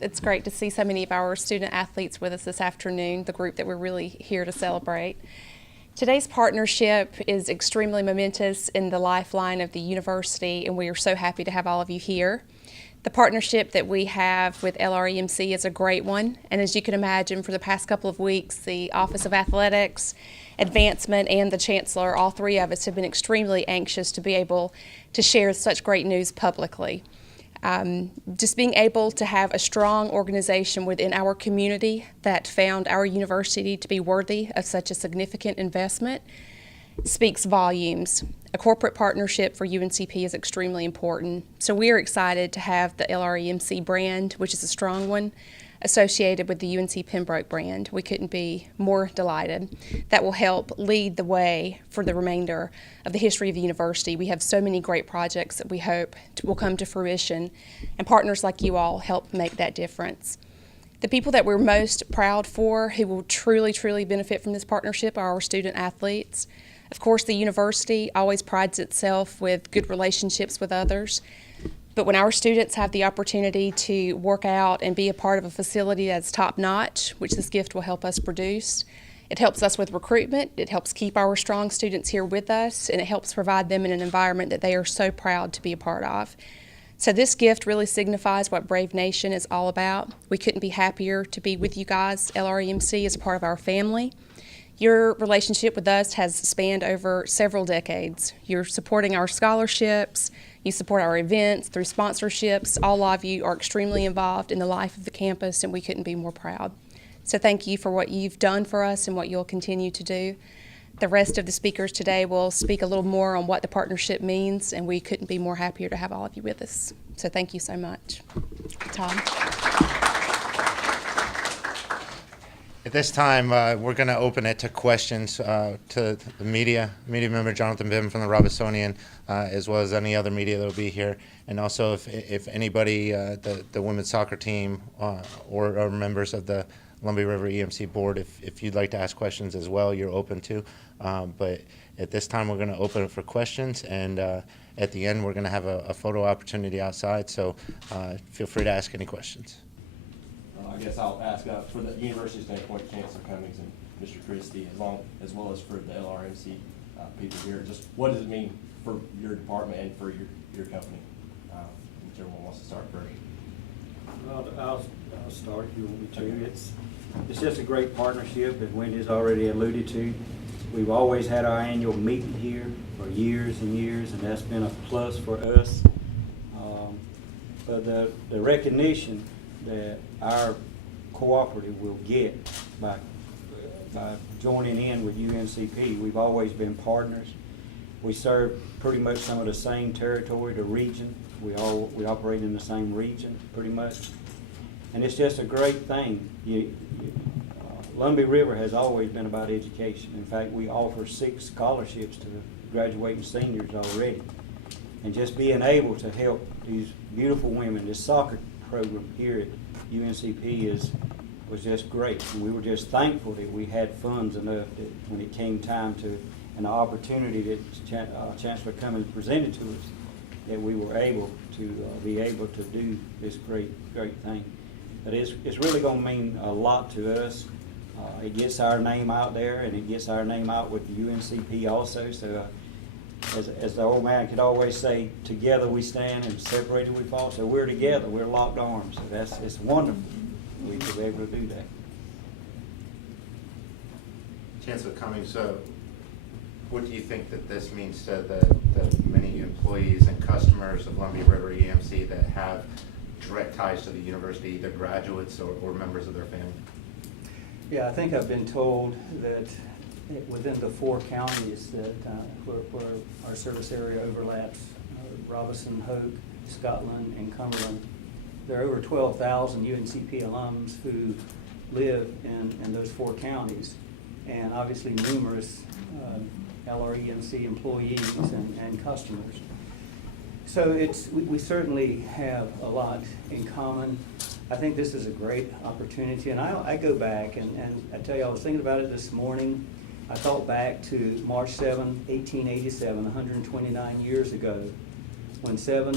It's great to see so many of our student athletes with us this afternoon, the group that we're really here to celebrate. Today's partnership is extremely momentous in the lifeline of the university, and we are so happy to have all of you here. The partnership that we have with LREMC is a great one, and as you can imagine, for the past couple of weeks, the Office of Athletics, Advancement, and the Chancellor, all three of us have been extremely anxious to be able to share such great news publicly. Just being able to have a strong organization within our community that found our university to be worthy of such a significant investment speaks volumes. A corporate partnership for UNCP is extremely important. So we are excited to have the LREMC brand, which is a strong one, associated with the UNC Pembroke brand. We couldn't be more delighted. That will help lead the way for the remainder of the history of the university. We have so many great projects that we hope will come to fruition, and partners like you all help make that difference. The people that we're most proud for, who will truly, truly benefit from this partnership, are our student athletes. Of course, the university always prides itself with good relationships with others. But when our students have the opportunity to work out and be a part of a facility that's top-notch, which this gift will help us produce, it helps us with recruitment, it helps keep our strong students here with us, and it helps provide them in an environment that they are so proud to be a part of. So this gift really signifies what Brave Nation is all about. We couldn't be happier to be with you guys. LREMC is a part of our family. Your relationship with us has spanned over several decades. You're supporting our scholarships, you support our events through sponsorships. All of you are extremely involved in the life of the campus, and we couldn't be more proud. So thank you for what you've done for us and what you'll continue to do. The rest of the speakers today will speak a little more on what the partnership means, and we couldn't be more happier to have all of you with us. So thank you so much. Tom. At this time, we're going to open it to questions to the media member Jonathan Bim from the Robertsonian, as well as any other media that will be here. And also, if anybody, the women's soccer team or members of the Lumbee River EMC board, if you'd like to ask questions as well, you're open to. But at this time, we're going to open it for questions, and at the end, we're going to have a photo opportunity outside. So feel free to ask any questions. I guess I'll ask for the university standpoint, Chancellor Cummings and Mr. Christie, as well as for the LRMC people here. Just what does it mean for your department and for your company? Whichever one wants to start first. Well, I'll start if you want me to. It's just a great partnership, as Wendy's already alluded to. We've always had our annual meeting here for years and years, and that's been a plus for us. But the recognition that our cooperative will get by joining in with UNCP. We've always been partners. We serve pretty much some of the same territory, the region. We operate in the same region pretty much. And it's just a great thing. Lumbee River has always been about education. In fact, we offer 6 scholarships to graduating seniors already. And just being able to help these beautiful women, this soccer program here at UNCP was just great. And we were just thankful that we had funds enough that when it came time to an opportunity that Chancellor Cummings presented to us, that we were able to be able to do this great thing. But it's really going to mean a lot to us. It gets our name out there, and it gets our name out with the UNCP also. So as the old man could always say, together we stand and separated we fall. So we're together, we're locked arms. So it's wonderful we could be able to do that. Chancellor Cummings, what do you think that this means to the many employees and customers of Lumbee River EMC that have direct ties to the university, either graduates or members of their family? Yeah, I think I've been told that within the 4 counties that where our service area overlaps, Robeson, Hoke, Scotland, and Cumberland, there are over 12,000 UNCP alums who live in those 4 counties, and obviously numerous LREMC employees and customers. So we certainly have a lot in common. I think this is a great opportunity, and I go back, and I tell you, I was thinking about it this morning. I thought back to March 7, 1887, 129 years ago, when 7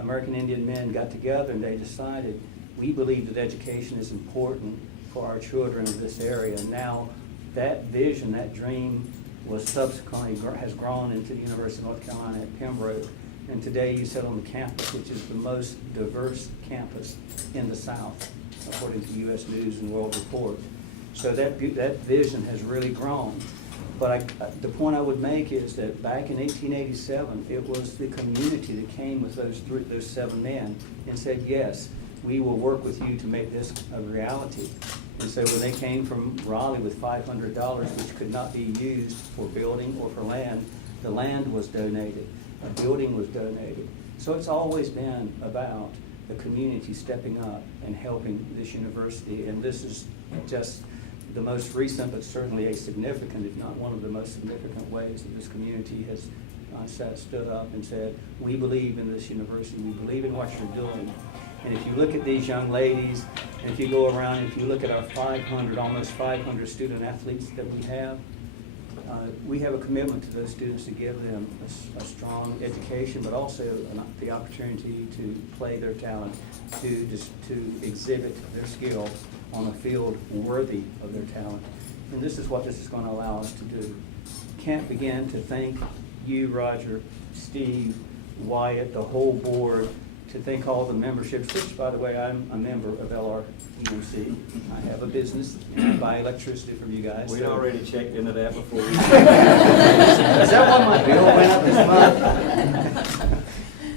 American Indian men got together and they decided We believe that education is important for our children in this area. And now that vision, that dream was subsequently has grown into the University of North Carolina at Pembroke. And today you sit on the campus, which is the most diverse campus in the South, according to U.S. News and World Report. So that vision has really grown. But the point I would make is that back in 1887, it was the community that came with those 7 men and said, yes, we will work with you to make this a reality. And so when they came from Raleigh with $500, which could not be used for building or for land, the land was donated, a building was donated. So it's always been about the community stepping up and helping this university. And this is just the most recent, but certainly a significant, if not one of the most significant ways that this community has stood up and said, we believe in this university, we believe in what you're doing. And if you look at these young ladies, and if you go around, if you look at our almost 500 student athletes that we have a commitment to those students to give them a strong education, but also the opportunity to play their talent, to exhibit their skill on a field worthy of their talent. And this is what this is going to allow us to do. Can't begin to thank you, Roger, Steve, Wyatt, the whole board, to thank all the memberships, which, by the way, I'm a member of EMC. I have a business, and I buy electricity from you guys. We'd already checked into that before. Is that what my bill went up this month?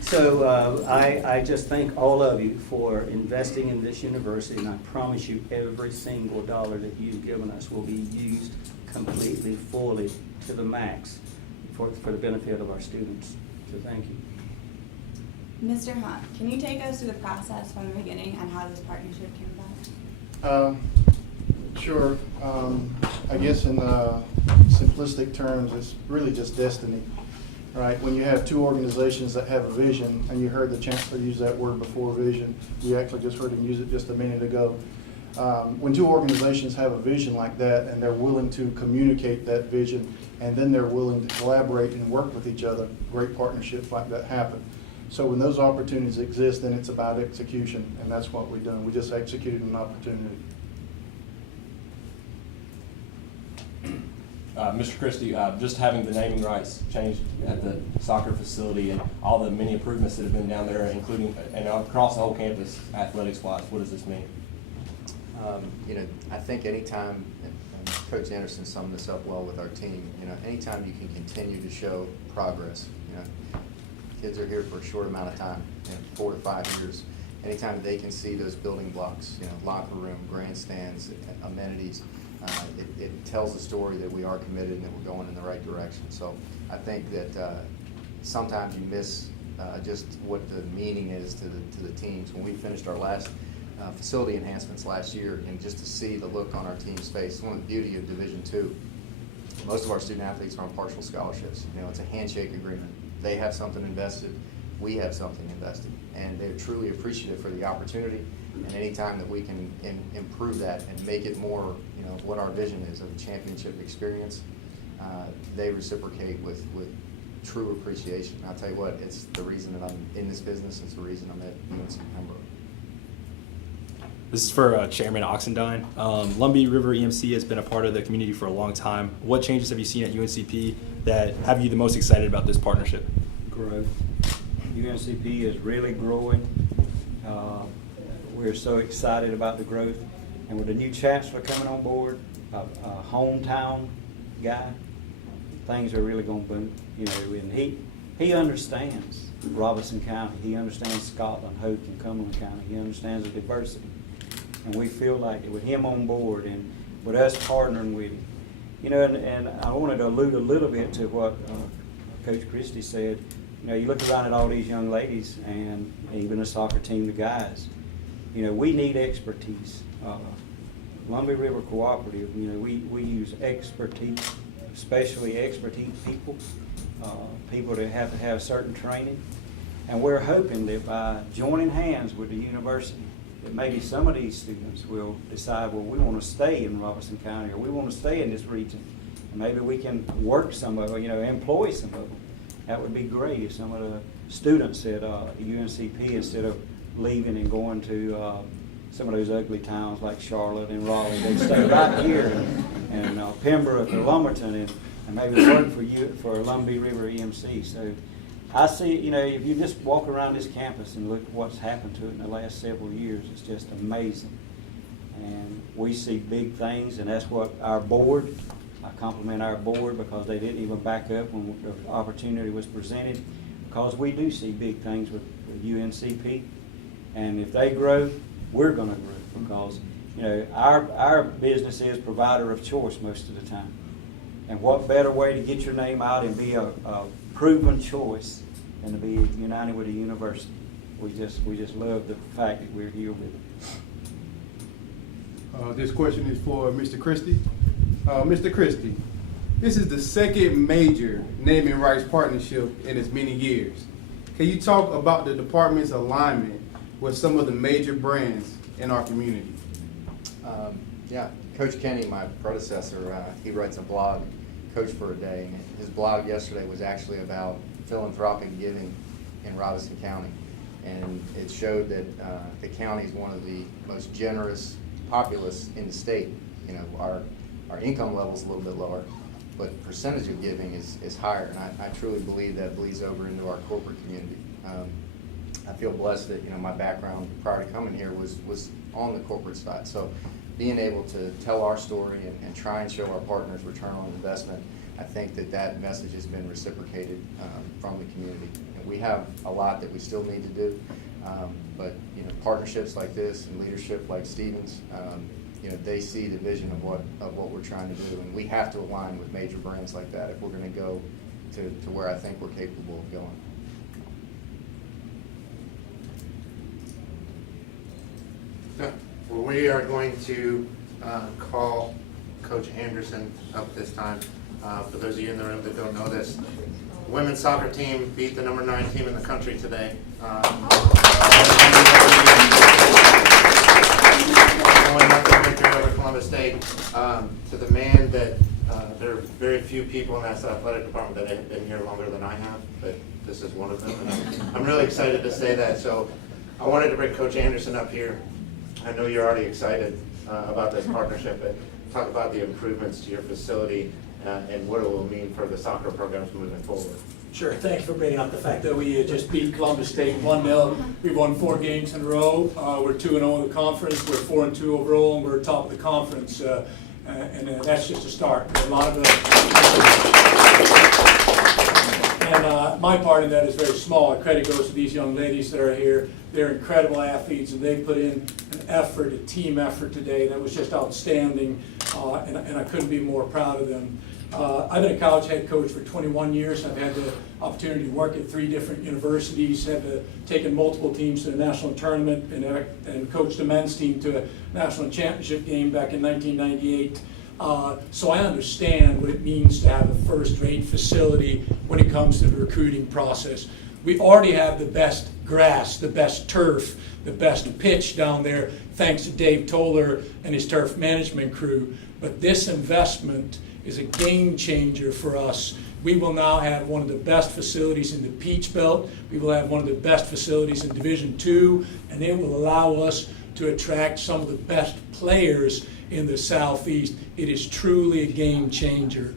So I just thank all of you for investing in this university, and I promise you every single dollar that you've given us will be used completely, fully, to the max for the benefit of our students. So thank you. Mr. Hunt, can you take us through the process from the beginning and how this partnership came about? Sure. I guess in simplistic terms, it's really just destiny, right? When you have 2 organizations that have a vision, and you heard the chancellor use that word before, vision. You actually just heard him use it just a minute ago. When 2 organizations have a vision like that, and they're willing to communicate that vision, and then they're willing to collaborate and work with each other, great partnerships like that happen. So when those opportunities exist, then it's about execution, and that's what we've done. We just executed an opportunity. Mr. Christie, just having the naming rights changed at the soccer facility and all the many improvements that have been down there, including and across the whole campus, athletics-wise, what does this mean? I think anytime, and Coach Anderson summed this up well with our team, anytime you can continue to show progress, kids are here for a short amount of time, 4 to 5 years. Anytime they can see those building blocks, locker room, grandstands, amenities, it tells a story that we are committed and that we're going in the right direction. So I think that sometimes you miss just what the meaning is to the teams. When we finished our last facility enhancements last year, and just to see the look on our team's face, one of the beauty of Division II, most of our student athletes are on partial scholarships. It's a handshake agreement. They have something invested, we have something invested, and they're truly appreciative for the opportunity. And anytime that we can improve that and make it more, what our vision is of a championship experience, they reciprocate with true appreciation. And I'll tell you what, it's the reason that I'm in this business. It's the reason I'm at UNC Pembroke. This is for Chairman Oxendine. Lumbee River EMC has been a part of the community for a long time. What changes have you seen at UNCP that have you the most excited about this partnership? Growth. UNCP is really growing. We're so excited about the growth. And with the new chancellor coming on board, a hometown guy, things are really going to boom. And he understands Robeson County. He understands Scotland, Hope, and Cumberland County. He understands the diversity. And we feel like with him on board and with us partnering with him, and I wanted to allude a little bit to what Coach Christie said. You look around at all these young ladies and even the soccer team, the guys, we need expertise. Lumbee River Cooperative, we use expertise, especially expertise people, people that have to have certain training. And we're hoping that by joining hands with the university, that maybe some of these students will decide, well, we want to stay in Robeson County, or we want to stay in this region. And maybe we can work some of them, employ some of them. That would be great if some of the students at UNCP, instead of leaving and going to some of those ugly towns like Charlotte and Raleigh. They'd stay right here in Pembroke or Lumberton and maybe work for Lumbee River EMC. So I see, you know, if you just walk around this campus and look at what's happened to it in the last several years, it's just amazing. And we see big things, and that's what our board, I compliment our board because they didn't even back up when the opportunity was presented, because we do see big things with UNCP. And if they grow, we're going to grow, because, you know, our business is provider of choice most of the time. And what better way to get your name out and be a proven choice than to be united with a university. We just love the fact that we're here with it. This question is for Mr. Christie. Mr. Christie, this is the second major naming rights partnership in as many years. Can you talk about the department's alignment with some of the major brands in our community? Yeah, Coach Kenny, my predecessor, he writes a blog, Coach for a Day. And his blog yesterday was actually about philanthropic giving in Robeson County. And it showed that the county is one of the most generous populace in the state. You know, our income level is a little bit lower, but the percentage of giving is higher. And I truly believe that bleeds over into our corporate community. I feel blessed that, you know, my background prior to coming here was on the corporate side. So being able to tell our story and try and show our partners return on investment, I think that message has been reciprocated from the community. And we have a lot that we still need to do, but, you know, partnerships like this and leadership like Stephen's, you know, they see the vision of what we're trying to do, and we have to align with major brands like that if we're going to go to where I think we're capable of going. Well, we are going to call Coach Anderson up this time. For those of you in the room that don't know this, the women's soccer team beat the number 9 team in the country today. Victory over Columbus State. To the man that there are very few people in that athletic department that have been here longer than I have, but this is one of them. And I'm really excited to say that. So I wanted to bring Coach Anderson up here. I know you're already excited about this partnership, and talk about the improvements to your facility and what it will mean for the soccer programs moving forward. Sure, thank you for bringing up the fact that we just beat Columbus State 1-0. We've won 4 games in a row. We're 2-0 in the conference. We're 4-2 overall, and we're top of the conference. And that's just a start. A lot of and my part in that is very small. Credit goes to these young ladies that are here. They're incredible athletes, and they put in an effort, a team effort today that was just outstanding, and I couldn't be more proud of them. I've been a college head coach for 21 years. I've had the opportunity to work at 3 different universities, have taken multiple teams to the national tournament, and coached the men's team to a national championship game back in 1998. So I understand what it means to have a first-rate facility when it comes to the recruiting process. We already have the best grass, the best turf, the best pitch down there, thanks to Dave Toller and his turf management crew. But this investment is a game changer for us. We will now have one of the best facilities in the Peach Belt. We will have one of the best facilities in Division II, and it will allow us to attract some of the best players in the Southeast. It is truly a game changer.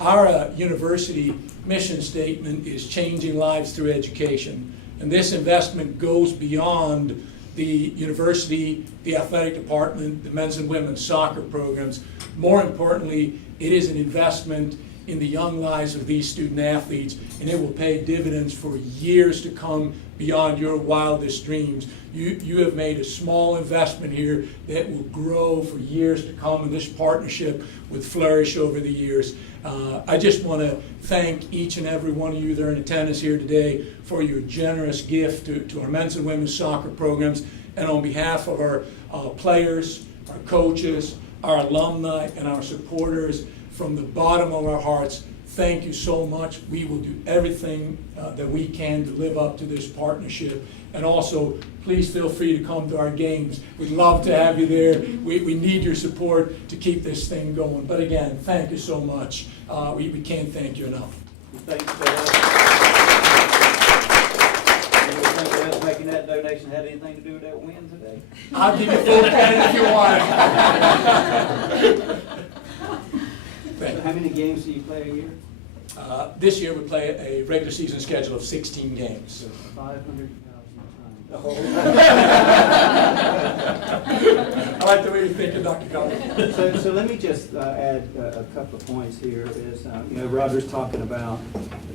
Our university mission statement is changing lives through education. And this investment goes beyond the university, the athletic department, the men's and women's soccer programs. More importantly, it is an investment in the young lives of these student athletes, and it will pay dividends for years to come beyond your wildest dreams. You have made a small investment here that will grow for years to come, and this partnership will flourish over the years. I just want to thank each and every one of you that are in attendance here today for your generous gift to our men's and women's soccer programs, and on behalf of our players, our coaches, our alumni, and our supporters, from the bottom of our hearts, thank you so much. We will do everything that we can to live up to this partnership. And also, please feel free to come to our games. We'd love to have you there. We need your support to keep this thing going. But again, thank you so much. We can't thank you enough. Thank you for that. Anybody think that making that donation had anything to do with that win today? I'll give you full credit if you want it. So how many games do you play a year? This year we play a regular season schedule of 16 games. 500,000 times. I like the way you're thinking, Dr. Collins. So let me just add a couple of points here. Is Roger's talking about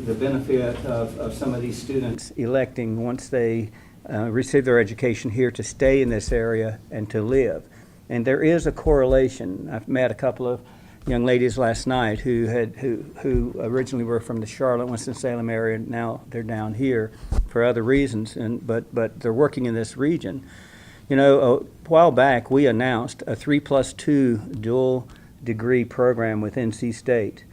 the benefit of some of these students electing, once they receive their education here, to stay in this area and to live. And there is a correlation. I've met a couple of young ladies last night who originally were from the Charlotte, Winston-Salem area. Now they're down here for other reasons, but they're working in this region. You know, a while back we announced a 3+2 dual degree program with NC State.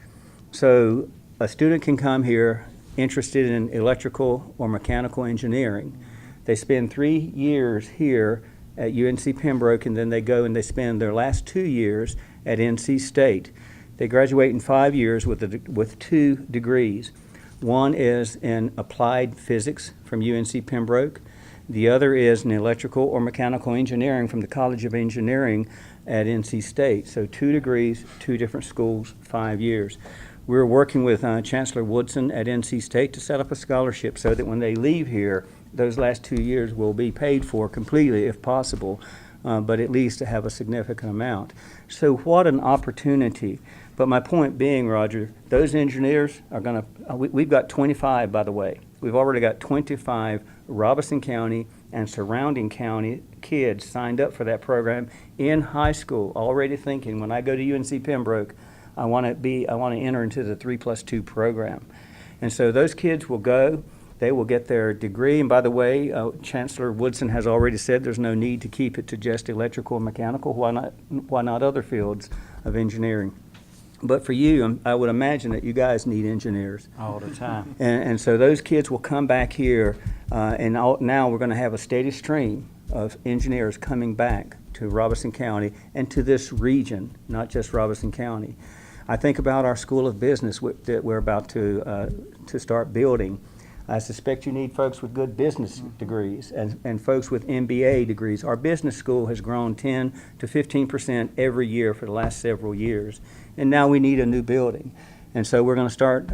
So a student can come here interested in electrical or mechanical engineering. They spend 3 years here at UNC Pembroke, and then they go and they spend their last 2 years at NC State. They graduate in 5 years with 2 degrees. One is in applied physics from UNC Pembroke. The other is in electrical or mechanical engineering from the College of Engineering at NC State. So 2 degrees, 2 different schools, 5 years. We're working with Chancellor Woodson at NC State to set up a scholarship so that when they leave here, those last 2 years will be paid for completely if possible, but at least to have a significant amount. So what an opportunity. But my point being, Roger, those engineers are going to, we've got 25, by the way. We've already got 25 Robeson County and surrounding county kids signed up for that program in high school, already thinking, when I go to UNC Pembroke, I want to enter into the 3+2 program. And so those kids will go. They will get their degree. And by the way, Chancellor Woodson has already said there's no need to keep it to just electrical and mechanical. Why not other fields of engineering? But for you, I would imagine that you guys need engineers all the time. And so those kids will come back here, and now we're going to have a steady stream of engineers coming back to Robeson County and to this region, not just Robeson County. I think about our School of Business that we're about to start building. I suspect you need folks with good business degrees and folks with MBA degrees. Our business school has grown 10 to 15% every year for the last several years. And now we need a new building. And so we're going to start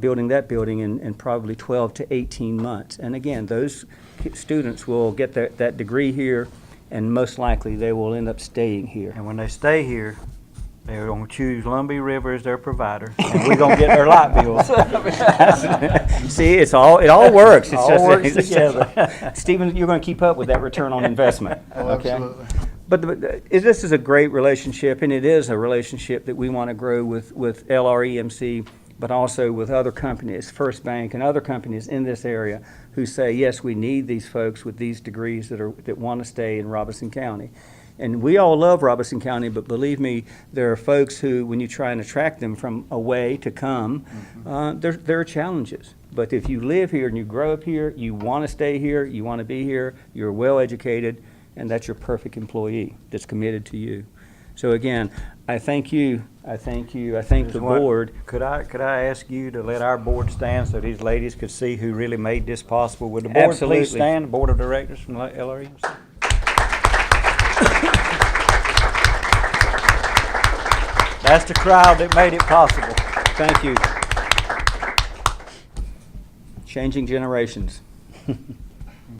building that building in probably 12 to 18 months. And again, those students will get that degree here, and most likely they will end up staying here. And when they stay here, they're going to choose Lumbee River as their provider, and we're going to get their light bills. See, it all works. It all works together. Stephen, you're going to keep up with that return on investment. Oh, okay? absolutely. But this is a great relationship, and it is a relationship that we want to grow with LREMC, but also with other companies, First Bank and other companies in this area who say, yes, we need these folks with these degrees that want to stay in Robeson County. And we all love Robeson County, but believe me, there are folks who, when you try and attract them from away to come, there are challenges. But if you live here and you grow up here, you want to stay here, you want to be here, you're well educated, and that's your perfect employee that's committed to you. So again, I thank you. I thank the board. Could I ask you to let our board stand so these ladies could see who really made this possible? Would the board Absolutely. please stand, the board of directors from LREMC? That's the crowd that made it possible. Thank you. Changing generations.